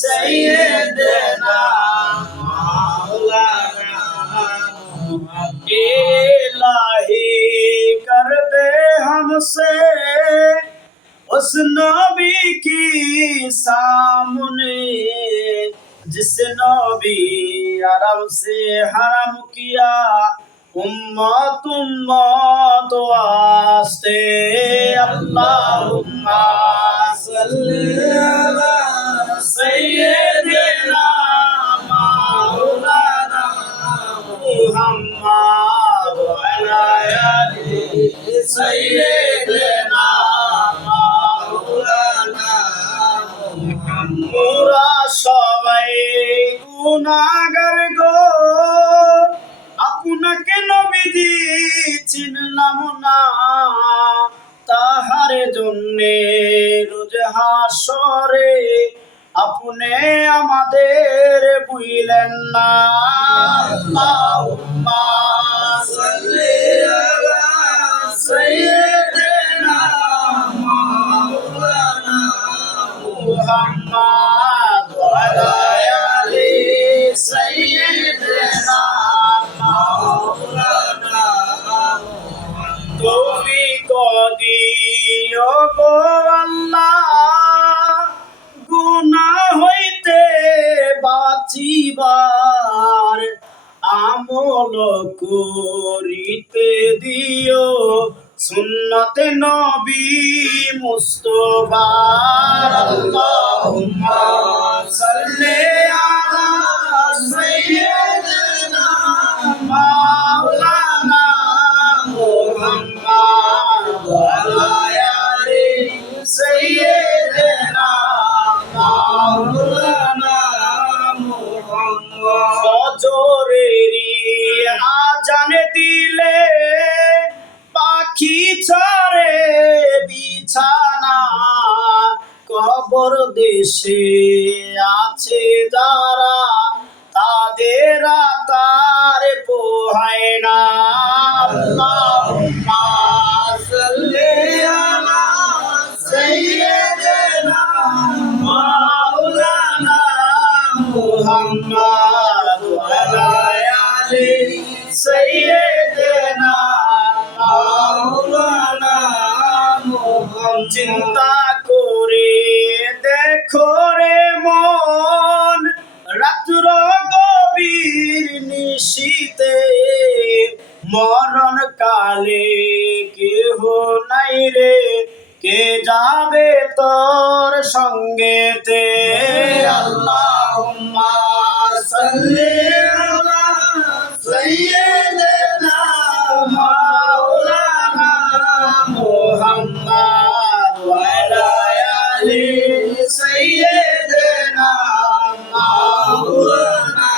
सैयदना मौलाना इलाही कर दे हमसे उस नबी की सामने जिस नबी अरब से हरम किया उम्मत उम्मत वास्ते अल्लाहुम्मा सल्ली अला सय्यिदिना मौलाना मुहम्मद व अला आलि सय्यिदिना मौलाना मुहम्मद मोरा সবাই গুনাহগার গো আপনাকে নবীজি চিনলাম না তাহার জন্যে রোজ হাসরে আপনি আমাদের ভুলেন না আল্লাহুম্মা সাল্লি আলা সাইয়্যিদিনা মাওলানা মুহাম্মদ ওয়া আলা আলি সাইয়্যিদিনা মাওলানা তৌফিক দিও গো আল্লাহ গুনাহ হইতে বাঁচিবার আমল করিতে দিও সুন্নতে নবী মুস্তাফার আল্লাহুম্মা সাল্লি আলা সাইয়্যিদিনা মাওলানা মুহাম্মদ ওয়া আলা আলি সাইয়্যিদিনা মাওলানা মুহাম্মদ ফজরেরি আজান দিলে পাখি ছাড়ে বিছানা কবর দেশে আছে যারা তাদের তার পোহায় না আল্লাহুম্মা সাল্লি আলা সাইয়্যিদিনা মাওলানা মুহাম্মদ ওয়া আলা আলি সাইয়্যিদিনা মাওলানা মুহাম্মদ চিন্তা করে দেখো রে মন রাত্র গভীর নিশীতে মরণ কালে কেহ নাই রে কে যাবে তোর সঙ্গেতে আল্লাহুম্মা সাল্লি আলা সাইয়্যিদিনা মাওলানা মুহাম্মদ ওয়া আলা আলি সাইয়্যিদিনা মাওলানা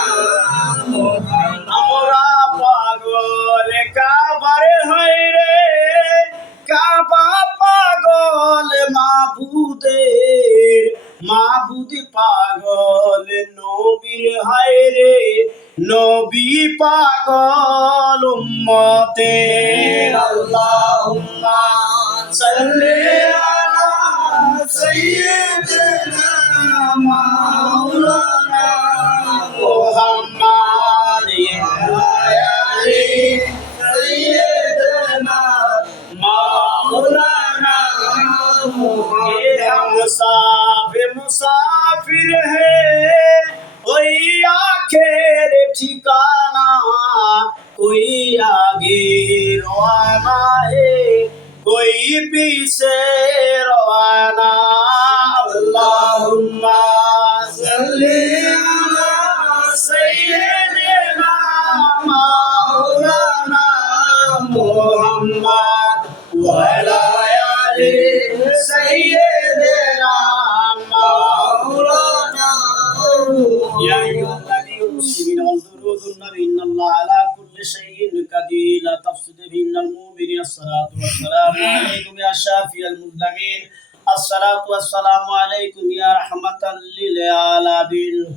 মুহাম্মদ আমরা পাগল কাবার হয় রে কাবা পাগল মাবুদের মাবুদ পাগল নবীর হয় রে নবী পাগল উম্মতের আল্লাহুম্মা সাল্লি আলা সাইয়্যিদিনা মাওলানা মুহাম্মদ ওয়া আলা আলি সাইয়্যিদিনা মাওলানা মুহাম্মদ मुसाफिर है कोई आखिर ठिकाना कोई आगे रवाना है कोई पीछे रवाना अल्लाहुम्मा सल्ली अला सय्यिदिना मौलाना मुहम्मद वा अला आलि सय्यिदिना يا أيها الذين المسلمين والدرود النبي إن الله على كل شيء قدير لا تفسد بين المؤمنين الصلاة والسلام عليكم يا شافي المظلمين الصلاة والسلام عليكم يا رحمة للعالمين